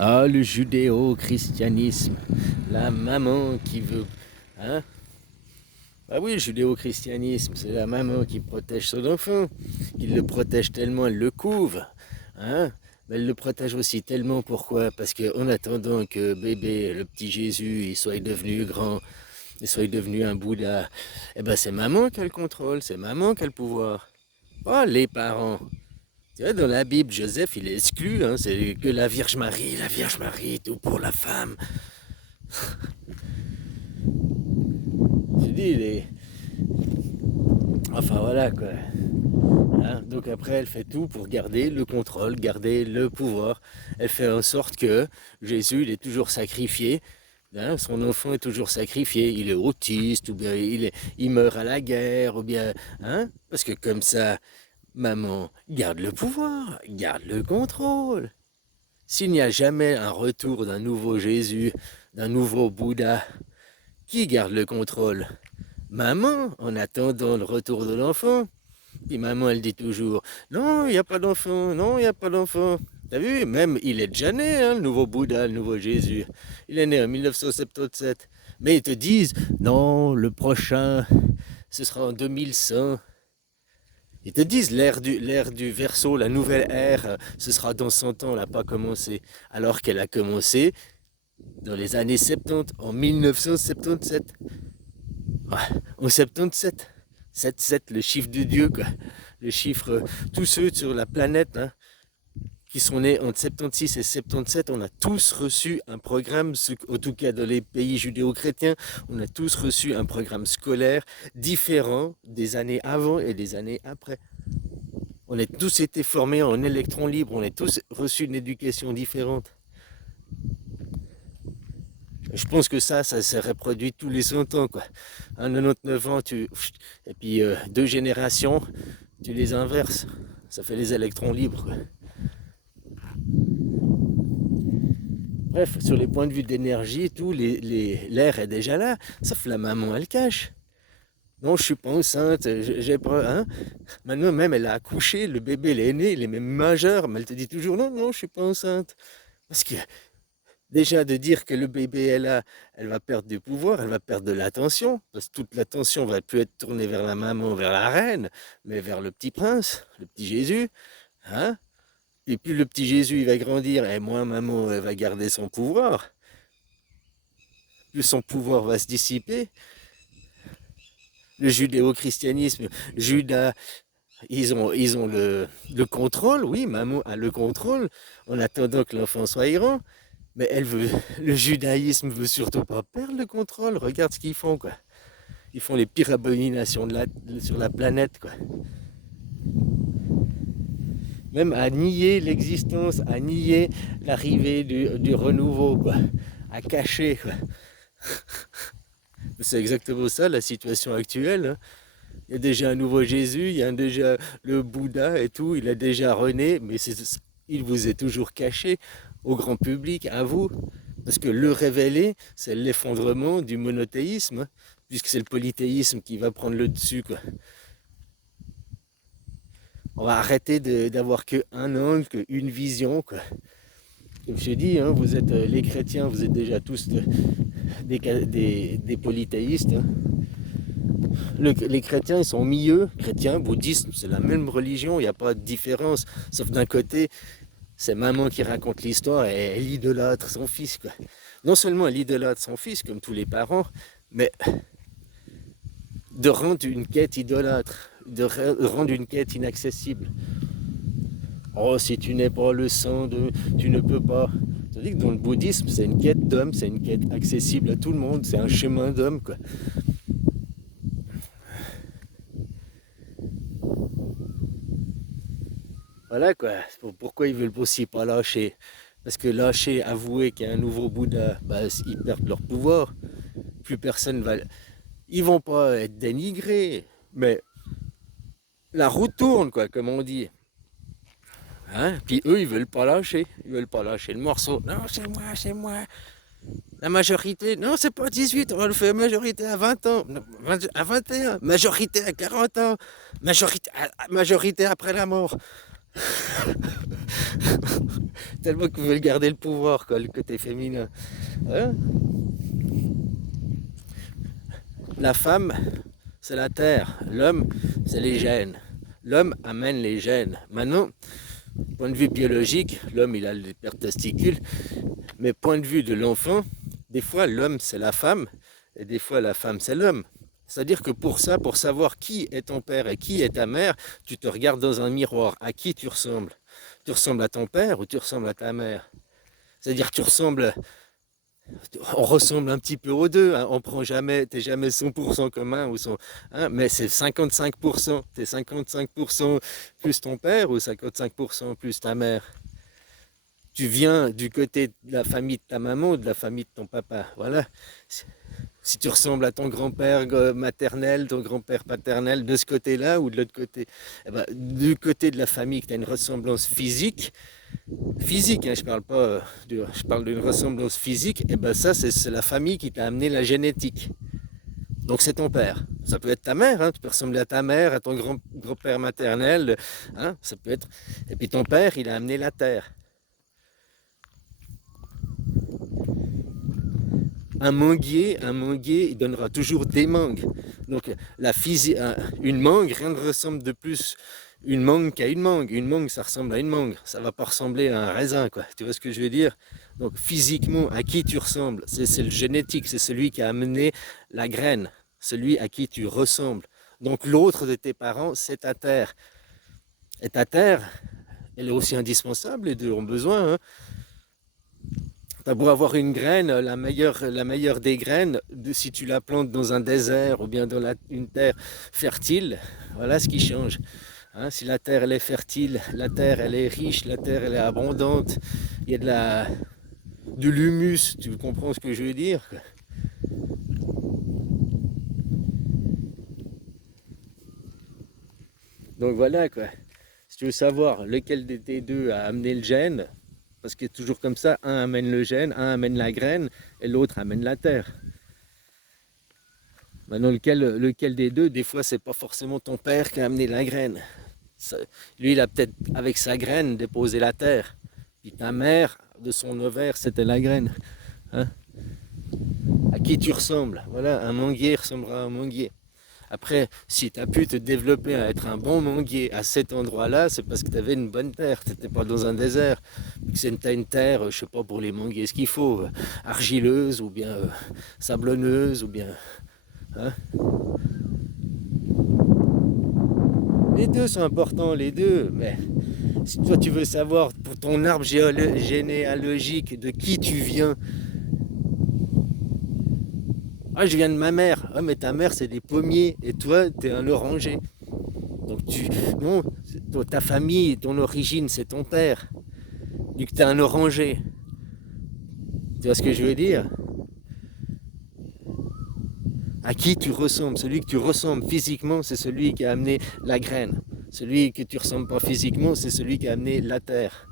Ah, le judéo-christianisme, la maman qui veut... Hein? Ah oui, le judéo-christianisme, c'est la maman qui protège son enfant, qui le protège tellement, elle le couve. Hein? Mais elle le protège aussi tellement, pourquoi? Parce qu'en attendant que bébé, le petit Jésus, il soit devenu grand, il soit devenu un Bouddha, eh ben c'est maman qui a le contrôle, c'est maman qui a le pouvoir. Pas les parents. Tu vois, dans la Bible, Joseph, il est exclu, hein, c'est que la Vierge Marie, tout pour la femme. Je dis, enfin voilà quoi. Hein, donc après, elle fait tout pour garder le contrôle, garder le pouvoir. Elle fait en sorte que Jésus, il est toujours sacrifié. Hein, son enfant est toujours sacrifié. Il est autiste, ou bien il meurt à la guerre, ou bien... Hein, parce que comme ça, maman garde le pouvoir, garde le contrôle. S'il n'y a jamais un retour d'un nouveau Jésus, d'un nouveau Bouddha, qui garde le contrôle? Maman, en attendant le retour de l'enfant. Et maman, elle dit toujours, non, il n'y a pas d'enfant, non, il n'y a pas d'enfant. T'as vu, même il est déjà né, hein, le nouveau Bouddha, le nouveau Jésus. Il est né en 1977. Mais ils te disent, non, le prochain, ce sera en 2100. Ils te disent l'ère du Verseau, la nouvelle ère, ce sera dans 100 ans, elle n'a pas commencé. Alors qu'elle a commencé dans les années 70, en 1977. Ouais, en 77. 7-7, le chiffre de Dieu, quoi. Le chiffre, tous ceux sur la planète hein, qui sont nés entre 76 et 77, on a tous reçu un programme, en tout cas dans les pays judéo-chrétiens, on a tous reçu un programme scolaire différent des années avant et des années après. On a tous été formés en électrons libres, on a tous reçu une éducation différente. Je pense que ça se reproduit tous les 100 ans, quoi. À 99 ans, et puis 2 générations, tu les inverses. Ça fait les électrons libres, quoi. Bref, sur les points de vue d'énergie, tout, l'air est déjà là, sauf la maman, elle cache. Non, je suis pas enceinte, j'ai pas, hein. Maintenant même, elle a accouché, le bébé, il est né, il est même majeur, mais elle te dit toujours non, non, je suis pas enceinte. Parce que déjà de dire que le bébé est là, elle va perdre du pouvoir, elle va perdre de l'attention, parce que toute l'attention va plus être tournée vers la maman, vers la reine, mais vers le petit prince, le petit Jésus, hein. Et puis le petit Jésus, il va grandir, et moi, maman, elle va garder son pouvoir. Plus son pouvoir va se dissiper. Le judéo-christianisme, Judas, ils ont le contrôle, oui, maman a le contrôle, en attendant que l'enfant soit errant. Mais le judaïsme veut surtout pas perdre le contrôle. Regarde ce qu'ils font, quoi. Ils font les pires abominations sur la planète, quoi. Même à nier l'existence, à nier l'arrivée du renouveau, quoi. À cacher, quoi. C'est exactement ça la situation actuelle. Hein. Il y a déjà un nouveau Jésus, il y a déjà le Bouddha et tout, il a déjà rené, mais il vous est toujours caché au grand public, à vous. Parce que le révélé, c'est l'effondrement du monothéisme, hein, puisque c'est le polythéisme qui va prendre le dessus, quoi. On va arrêter d'avoir qu'un angle, qu'une vision, quoi. Comme je dis, hein, vous êtes les chrétiens, vous êtes déjà tous des polythéistes. Hein. Les chrétiens, ils sont au milieu. Chrétiens, bouddhistes, c'est la même religion, il n'y a pas de différence. Sauf d'un côté, c'est maman qui raconte l'histoire et elle idolâtre son fils, quoi. Non seulement elle idolâtre son fils, comme tous les parents, mais de rendre une quête idolâtre, de rendre une quête inaccessible. Oh, si tu n'es pas le sang, tu ne peux pas. C'est-à-dire que dans le bouddhisme, c'est une quête d'homme, c'est une quête accessible à tout le monde, c'est un chemin d'homme, quoi. Voilà quoi, pourquoi ils veulent aussi pas lâcher. Parce que lâcher, avouer qu'il y a un nouveau Bouddha, bah, ils perdent leur pouvoir. Plus personne va... Ils vont pas être dénigrés, mais la roue tourne, quoi, comme on dit. Hein? Puis eux, ils veulent pas lâcher. Ils veulent pas lâcher le morceau. Non, c'est moi, c'est moi. La majorité, non, c'est pas 18, on va le faire majorité à 20 ans, à 21, majorité à 40 ans, majorité après la mort. tellement qu'ils veulent garder le pouvoir, quoi, le côté féminin. Hein. La femme, c'est la terre. L'homme, c'est les gènes. L'homme amène les gènes. Maintenant, point de vue biologique, l'homme, il a les paires testicules. Mais point de vue de l'enfant, des fois, l'homme, c'est la femme. Et des fois, la femme, c'est l'homme. C'est-à-dire que pour ça, pour savoir qui est ton père et qui est ta mère, tu te regardes dans un miroir. À qui tu ressembles? Tu ressembles à ton père ou tu ressembles à ta mère? C'est-à-dire que on ressemble un petit peu aux deux, hein. On prend jamais, t'es jamais 100% commun ou hein, mais c'est 55%. T'es 55% plus ton père ou 55% plus ta mère. Tu viens du côté de la famille de ta maman ou de la famille de ton papa. Voilà. Si tu ressembles à ton grand-père maternel, ton grand-père paternel, de ce côté-là ou de l'autre côté, eh ben, du côté de la famille, que tu as une ressemblance physique, hein, je parle d'une ressemblance physique, et ben ça, c'est la famille qui t'a amené la génétique. Donc c'est ton père. Ça peut être ta mère, hein, tu peux ressembler à ta mère, à ton grand-père maternel, hein, ça peut être. Et puis ton père, il a amené la terre. Un manguier, il donnera toujours des mangues. Donc une mangue, rien ne ressemble de plus une mangue qu'à une mangue. Une mangue, ça ressemble à une mangue. Ça va pas ressembler à un raisin, quoi. Tu vois ce que je veux dire? Donc physiquement, à qui tu ressembles? C'est le génétique, c'est celui qui a amené la graine, celui à qui tu ressembles. Donc l'autre de tes parents, c'est ta terre. Et ta terre, elle est aussi indispensable, les deux ont besoin, hein. T'as beau avoir une graine, la meilleure des graines, si tu la plantes dans un désert ou bien dans une terre fertile, voilà ce qui change. Hein, si la terre elle est fertile, la terre elle est riche, la terre elle est abondante, il y a de l'humus, tu comprends ce que je veux dire? Donc voilà quoi. Si tu veux savoir lequel des deux a amené le gène, parce que toujours comme ça, un amène le gène, un amène la graine, et l'autre amène la terre. Maintenant, lequel des deux, des fois, c'est pas forcément ton père qui a amené la graine. Lui, il a peut-être, avec sa graine, déposé la terre. Puis ta mère, de son ovaire, c'était la graine. Hein? À qui tu ressembles? Voilà, un manguier ressemblera à un manguier. Après, si tu as pu te développer à être un bon manguier à cet endroit-là, c'est parce que tu avais une bonne terre, tu n'étais pas dans un désert. Tu as une terre, je sais pas pour les manguiers ce qu'il faut, argileuse ou bien sablonneuse ou bien... Hein. Les deux sont importants, les deux, mais si toi tu veux savoir pour ton arbre généalogique de qui tu viens, ah, je viens de ma mère. Ah, mais ta mère, c'est des pommiers. Et toi, tu es un oranger. Donc, non, ta famille, ton origine, c'est ton père. Vu que tu es un oranger. Tu vois ce que je veux dire? À qui tu ressembles? Celui que tu ressembles physiquement, c'est celui qui a amené la graine. Celui que tu ressembles pas physiquement, c'est celui qui a amené la terre.